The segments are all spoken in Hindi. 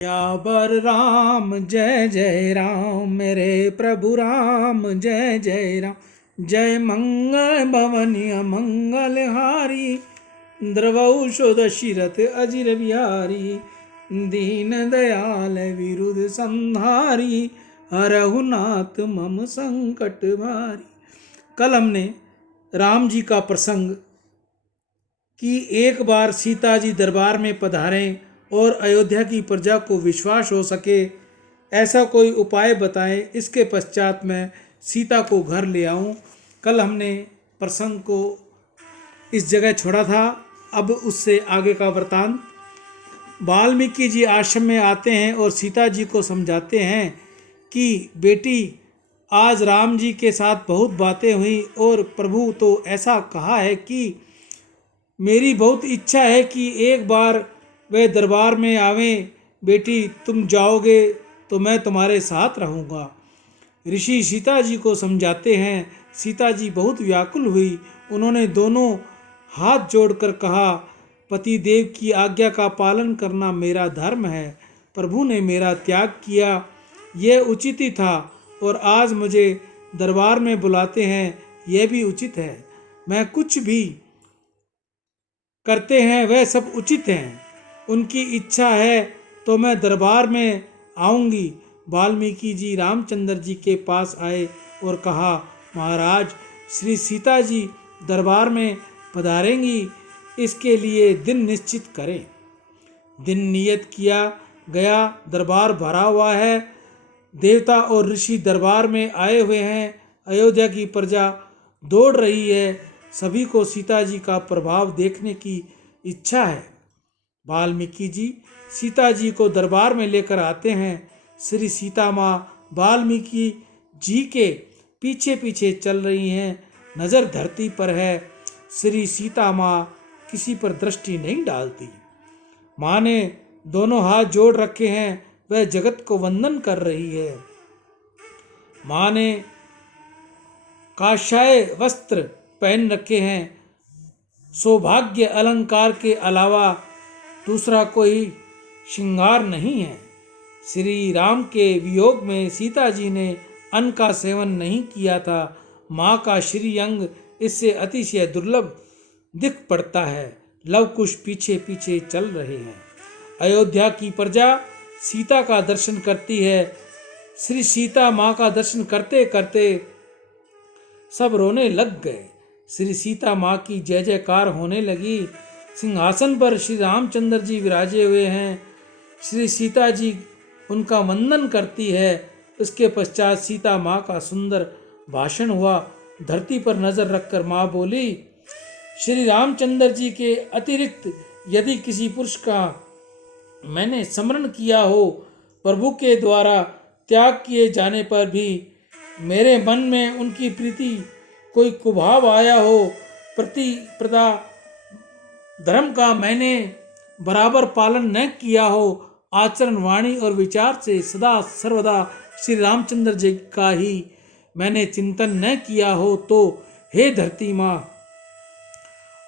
यावर राम जय जय राम, मेरे प्रभु राम जय जय राम। जय मंगल भवनीय मंगलहारी, द्रवौषध दशरथ अजिर बिहारी। दीन दयाल विरुद्ध संहारी, हरहु नाथ मम संकट भारी। कल हमने राम जी का प्रसंग कि एक बार सीता जी दरबार में पधारें और अयोध्या की प्रजा को विश्वास हो सके ऐसा कोई उपाय बताएं, इसके पश्चात मैं सीता को घर ले आऊं। कल हमने प्रसंग को इस जगह छोड़ा था। अब उससे आगे का वृतांत। वाल्मीकि जी आश्रम में आते हैं और सीता जी को समझाते हैं कि बेटी, आज राम जी के साथ बहुत बातें हुई और प्रभु तो ऐसा कहा है कि मेरी बहुत इच्छा है कि एक बार वे दरबार में आवें। बेटी, तुम जाओगे तो मैं तुम्हारे साथ रहूँगा। ऋषि सीता जी को समझाते हैं। सीता जी बहुत व्याकुल हुई। उन्होंने दोनों हाथ जोड़कर कहा, पति देव की आज्ञा का पालन करना मेरा धर्म है। प्रभु ने मेरा त्याग किया, यह उचित ही था, और आज मुझे दरबार में बुलाते हैं, यह भी उचित है। मैं कुछ भी करते हैं वह सब उचित हैं। उनकी इच्छा है तो मैं दरबार में आऊंगी। वाल्मीकि जी रामचंद्र जी के पास आए और कहा, महाराज, श्री सीता जी दरबार में पधारेंगी, इसके लिए दिन निश्चित करें। दिन नियत किया गया। दरबार भरा हुआ है। देवता और ऋषि दरबार में आए हुए हैं। अयोध्या की प्रजा दौड़ रही है। सभी को सीता जी का प्रभाव देखने की इच्छा है। वाल्मीकि जी सीता जी को दरबार में लेकर आते हैं। श्री सीता माँ वाल्मीकि जी के पीछे पीछे चल रही हैं। नज़र धरती पर है। श्री सीता माँ किसी पर दृष्टि नहीं डालती। माँ ने दोनों हाथ जोड़ रखे हैं। वह जगत को वंदन कर रही है। माँ ने काशाय वस्त्र पहन रखे हैं। सौभाग्य अलंकार के अलावा दूसरा कोई श्रृंगार नहीं है। श्री राम के वियोग में सीता जी ने अन्न का सेवन नहीं किया था। माँ का श्री अंग इससे अतिशय दुर्लभ दिख पड़ता है। लव कुश पीछे पीछे चल रहे हैं। अयोध्या की प्रजा सीता का दर्शन करती है। श्री सीता माँ का दर्शन करते करते सब रोने लग गए। श्री सीता माँ की जय जयकार होने लगी। सिंहासन पर श्री रामचंद्र जी विराजे हुए हैं। श्री सीता जी उनका वंदन करती है। उसके पश्चात सीता माँ का सुंदर भाषण हुआ। धरती पर नजर रखकर माँ बोली, श्री रामचंद्र जी के अतिरिक्त यदि किसी पुरुष का मैंने स्मरण किया हो, प्रभु के द्वारा त्याग किए जाने पर भी मेरे मन में उनकी प्रीति कोई कुभाव आया हो, प्रतिप्रदा धर्म का मैंने बराबर पालन न किया हो, आचरण वाणी और विचार से सदा सर्वदा श्री रामचंद्र जी का ही मैंने चिंतन न किया हो, तो हे धरती माँ,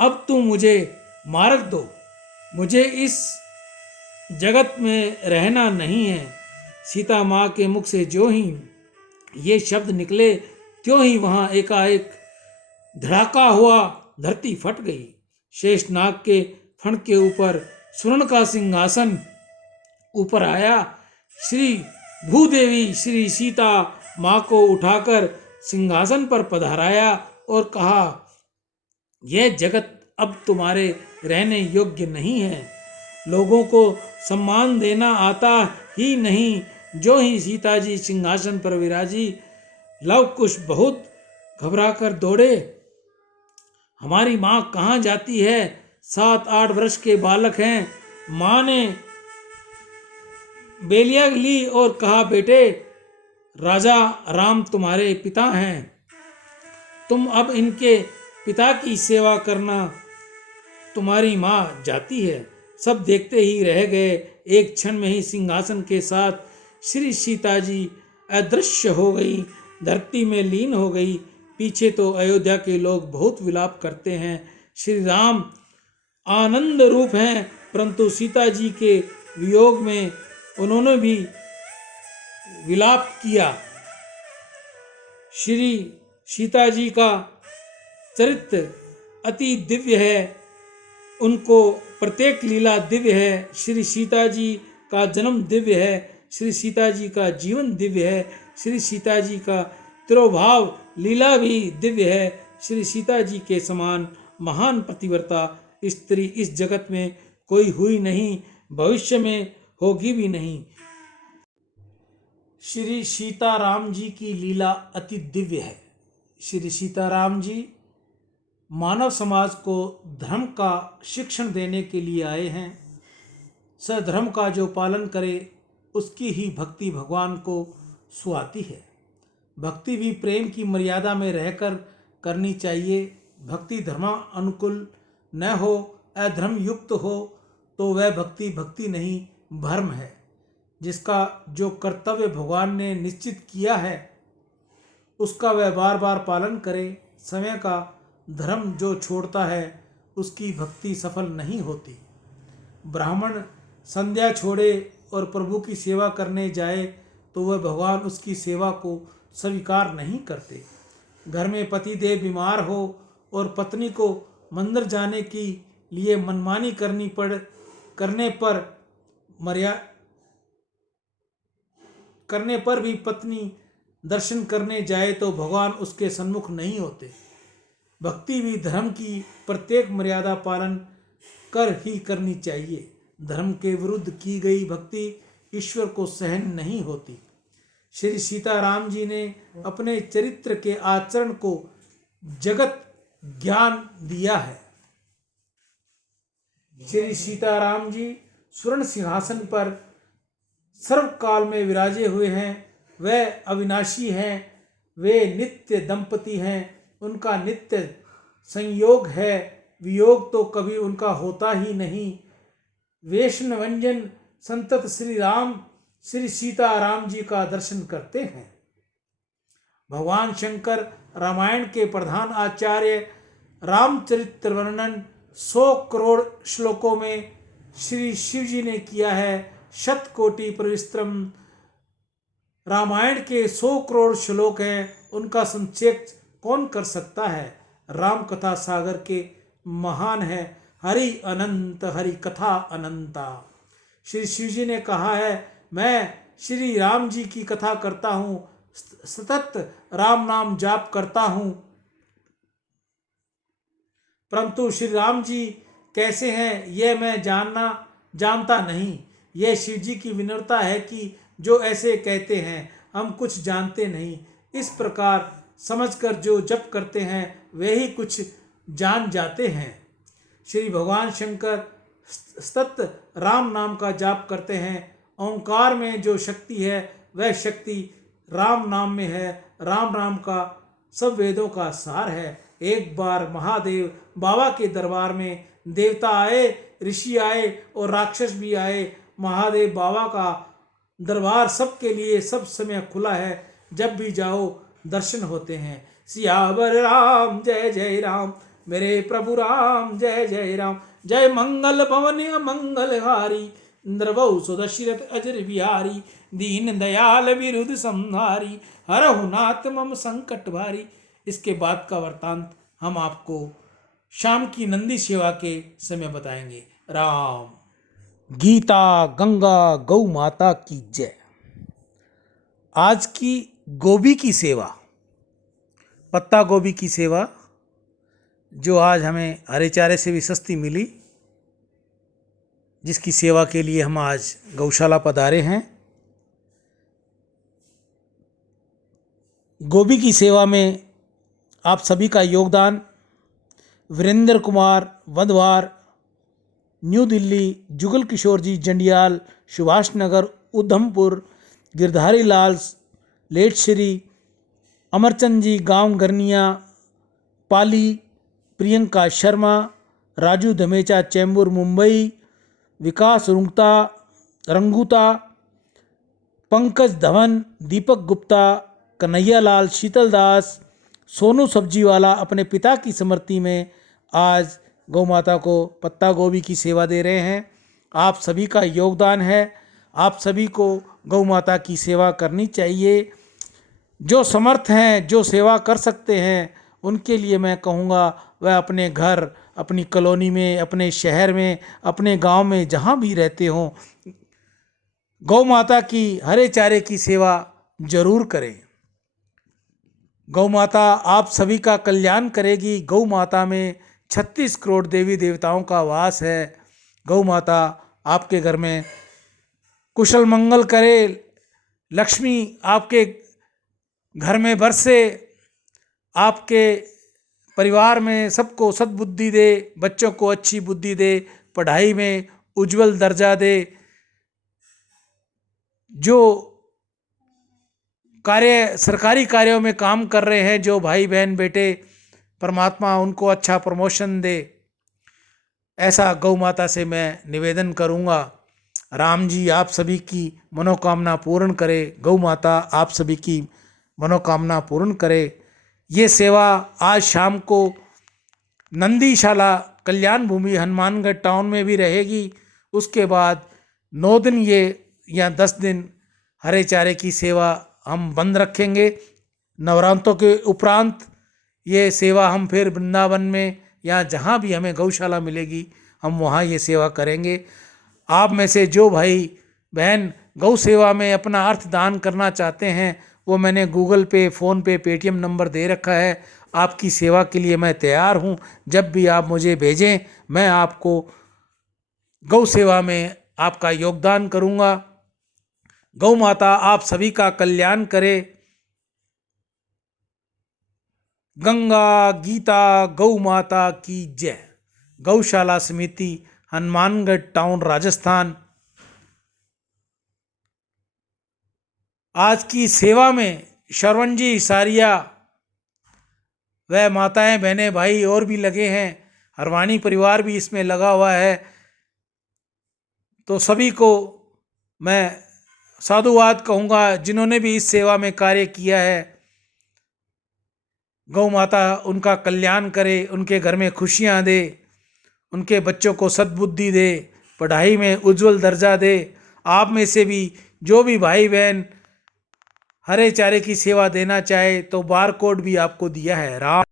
अब तुम मुझे मार्ग दो। मुझे इस जगत में रहना नहीं है। सीता माँ के मुख से जो ही ये शब्द निकले, त्यों ही वहाँ एकाएक धड़ाका हुआ। धरती फट गई। शेषनाग के फण के ऊपर स्वर्ण का सिंहासन ऊपर आया। श्री भूदेवी श्री सीता माँ को उठाकर सिंहासन पर पधाराया और कहा, यह जगत अब तुम्हारे रहने योग्य नहीं है। लोगों को सम्मान देना आता ही नहीं। जो ही सीता जी सिंहासन पर विराजी, लव कुश बहुत घबराकर दौड़े। हमारी माँ कहाँ जाती है? 7-8 वर्ष के बालक हैं। माँ ने बेलिया ली और कहा, बेटे, राजा राम तुम्हारे पिता हैं। तुम अब इनके पिता की सेवा करना। तुम्हारी माँ जाती है। सब देखते ही रह गए। एक क्षण में ही सिंहासन के साथ श्री सीता जी अदृश्य हो गई, धरती में लीन हो गई। पीछे तो अयोध्या के लोग बहुत विलाप करते हैं। श्री राम आनंद रूप हैं, परंतु सीता जी के वियोग में उन्होंने भी विलाप किया। श्री सीता जी का चरित्र अति दिव्य है, उनको प्रत्येक लीला दिव्य है। श्री सीता जी का जन्म दिव्य है, श्री सीता जी का जीवन दिव्य है, श्री सीता जी का तिरोभाव लीला भी दिव्य है। श्री सीता जी के समान महान पतिव्रता स्त्री इस जगत में कोई हुई नहीं, भविष्य में होगी भी नहीं। श्री सीताराम जी की लीला अति दिव्य है। श्री सीताराम जी मानव समाज को धर्म का शिक्षण देने के लिए आए हैं। सधर्म का जो पालन करे उसकी ही भक्ति भगवान को सुहाती है। भक्ति भी प्रेम की मर्यादा में रहकर करनी चाहिए। भक्ति धर्मानुकूल न हो, अधर्म युक्त हो तो वह भक्ति नहीं भर्म है। जिसका जो कर्तव्य भगवान ने निश्चित किया है उसका वह बार बार पालन करे। समय का धर्म जो छोड़ता है उसकी भक्ति सफल नहीं होती। ब्राह्मण संध्या छोड़े और प्रभु की सेवा करने जाए तो वह भगवान उसकी सेवा को स्वीकार नहीं करते। घर में पति देव बीमार हो और पत्नी को मंदिर जाने की लिए मनमानी करने पर भी पत्नी दर्शन करने जाए तो भगवान उसके सन्मुख नहीं होते। भक्ति भी धर्म की प्रत्येक मर्यादा पालन कर ही करनी चाहिए। धर्म के विरुद्ध की गई भक्ति ईश्वर को सहन नहीं होती। श्री सीताराम जी ने अपने चरित्र के आचरण को जगत ज्ञान दिया है। श्री सीताराम जी स्वर्ण सिंहासन पर सर्वकाल में विराजे हुए हैं। वे अविनाशी हैं, वे नित्य दंपति हैं, उनका नित्य संयोग है, वियोग तो कभी उनका होता ही नहीं। वैष्णवजन संतत श्री सीताराम जी का दर्शन करते हैं। भगवान शंकर रामायण के प्रधान आचार्य रामचरित्र वर्णन 100 करोड़ श्लोकों में श्री शिव जी ने किया है। 100 प्रविस्तरम रामायण के 100 करोड़ श्लोक हैं, उनका संक्षेप कौन कर सकता है। राम कथा सागर के महान है, हरि अनंत हरि कथा अनंता। श्री शिव जी ने कहा है, मैं श्री राम जी की कथा करता हूँ, सतत राम नाम जाप करता हूँ। परंतु श्री राम जी कैसे हैं यह मैं जानता नहीं। यह शिव जी की विनम्रता है कि जो ऐसे कहते हैं, हम कुछ जानते नहीं। इस प्रकार समझकर जो जप करते हैं वे ही कुछ जान जाते हैं। श्री भगवान शंकर सतत राम नाम का जाप करते हैं। ओंकार में जो शक्ति है वह शक्ति राम नाम में है। राम नाम का सब वेदों का सार है। एक बार महादेव बाबा के दरबार में देवता आए, ऋषि आए और राक्षस भी आए। महादेव बाबा का दरबार सबके लिए सब समय खुला है, जब भी जाओ दर्शन होते हैं। सियावर राम जय जय राम, मेरे प्रभु राम जय जय राम। जय मंगल भवन मंगलहारी, इंद्रवहु सुदशरथ अजर बिहारी। दीन दयाल विरुद्ध संहारी, हरहु नाथ मम संकट भारी। इसके बाद का वृतांत हम आपको शाम की नंदी सेवा के समय बताएंगे। राम। गीता गंगा गौ माता की जय। आज की गोभी की सेवा, पत्ता गोभी की सेवा, जो आज हमें हरे चारे से भी सस्ती मिली, जिसकी सेवा के लिए हम आज गौशाला पधारे हैं। गोभी की सेवा में आप सभी का योगदान वीरेंद्र कुमार वधवार, न्यू दिल्ली, जुगल किशोर जी जंडियाल, सुभाष नगर उधमपुर, गिरधारी लाल लेटश्री, अमरचंद जी गांव गरनिया पाली, प्रियंका शर्मा, राजू धमेचा चैम्बूर मुंबई, विकास रंगूता, पंकज धवन, दीपक गुप्ता, कन्हैया लाल, शीतल दास, सोनू सब्जीवाला अपने पिता की स्मृति में आज गौ माता को पत्ता गोभी की सेवा दे रहे हैं। आप सभी का योगदान है। आप सभी को गौ माता की सेवा करनी चाहिए। जो समर्थ हैं, जो सेवा कर सकते हैं, उनके लिए मैं कहूँगा वह अपने घर, अपनी कॉलोनी में, अपने शहर में, अपने गांव में, जहाँ भी रहते हों, गौ माता की हरे चारे की सेवा जरूर करें। गौ माता आप सभी का कल्याण करेगी। गौ माता में 36 करोड़ देवी देवताओं का वास है। गौ माता आपके घर में कुशल मंगल करे, लक्ष्मी आपके घर में बरसे, आपके परिवार में सबको सद्बुद्धि दे, बच्चों को अच्छी बुद्धि दे, पढ़ाई में उज्जवल दर्जा दे। जो सरकारी कार्यों में काम कर रहे हैं, जो भाई बहन बेटे, परमात्मा उनको अच्छा प्रमोशन दे, ऐसा गौ माता से मैं निवेदन करूंगा। राम जी आप सभी की मनोकामना पूर्ण करे, गौ माता आप सभी की मनोकामना पूर्ण करे। ये सेवा आज शाम को नंदीशाला कल्याण भूमि हनुमानगढ़ टाउन में भी रहेगी। उसके बाद 9 दिन ये या 10 दिन हरे चारे की सेवा हम बंद रखेंगे। नवरात्रों के उपरांत ये सेवा हम फिर वृंदावन में या जहाँ भी हमें गौशाला मिलेगी हम वहाँ ये सेवा करेंगे। आप में से जो भाई बहन गौ सेवा में अपना अर्थ दान करना चाहते हैं, वो मैंने गूगल पे, फ़ोन पे, पेटीएम नंबर दे रखा है। आपकी सेवा के लिए मैं तैयार हूँ। जब भी आप मुझे भेजें, मैं आपको गौ सेवा में आपका योगदान करूँगा। गौ माता आप सभी का कल्याण करे। गंगा गीता गौ माता की जय। गौशाला समिति, हनुमानगढ़ टाउन, राजस्थान। आज की सेवा में श्रवण जी सारिया, वह माताएं, बहनें, भाई और भी लगे हैं। हरवाणी परिवार भी इसमें लगा हुआ है। तो सभी को मैं साधुवाद कहूँगा जिन्होंने भी इस सेवा में कार्य किया है। गौ माता उनका कल्याण करे, उनके घर में खुशियाँ दे, उनके बच्चों को सद्बुद्धि दे, पढ़ाई में उज्जवल दर्जा दे। आप में से भी जो भी भाई बहन हरे चारे की सेवा देना चाहे तो बार कोड भी आपको दिया है। राम